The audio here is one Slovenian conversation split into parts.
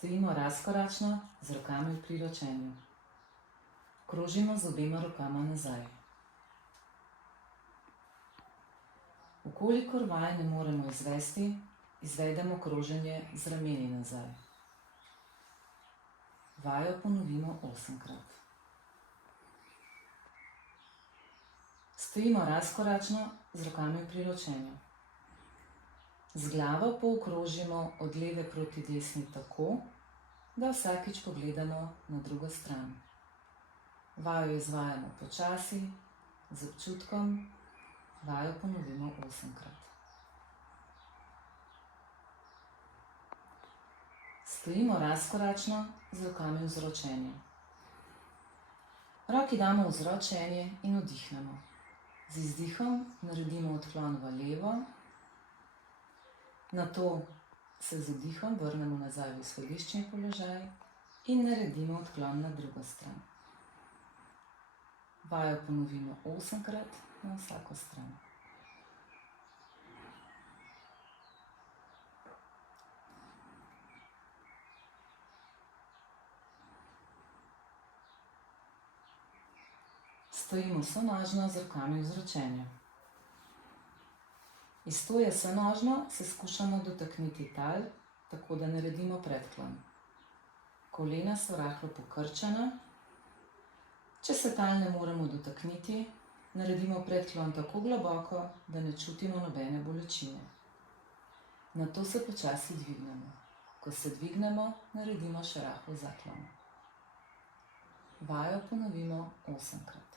Stojimo razkoračno z rokami v priročenju. Krožimo z obema rokama nazaj. V kolikor vaj ne moremo izvesti, izvedemo kroženje z rameni nazaj. Vajo ponovimo 8-krat. Stojimo razkoračno z rokami v priročenju. Z glavo pookrožimo od leve proti desni tako, da vsakič pogledamo na drugo stran. Vajo izvajamo počasi, z občutkom, vajo ponovimo 8-krat. Stojimo razkoračno z rokami v vzročenju. Roki damo v vzročenje in vdihnemo. Z izdihom naredimo odklon v levo, nato se z vdihom vrnemo nazaj v izhodiščni položaj in naredimo odklon na drugo stran. Vajo ponovimo 8-krat na vsako stran. Stojimo sonožno z rokami v vzročenju. Iz stoje sonožno se skušamo dotakniti tal, tako da naredimo predklon. Kolena so rahlo pokrčena. Če se tal ne moremo dotakniti, naredimo predklon tako globoko, da ne čutimo nobene bolečine. Nato se počasi dvignemo. Ko se dvignemo, naredimo še rahel zaklon. Vajo ponovimo 8-krat.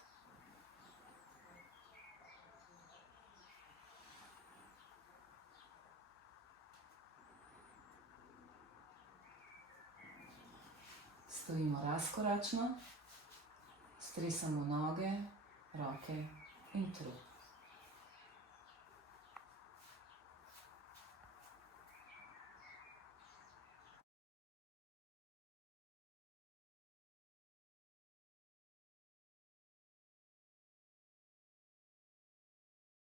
Stojimo razkoračno, stresamo noge, roke in trup.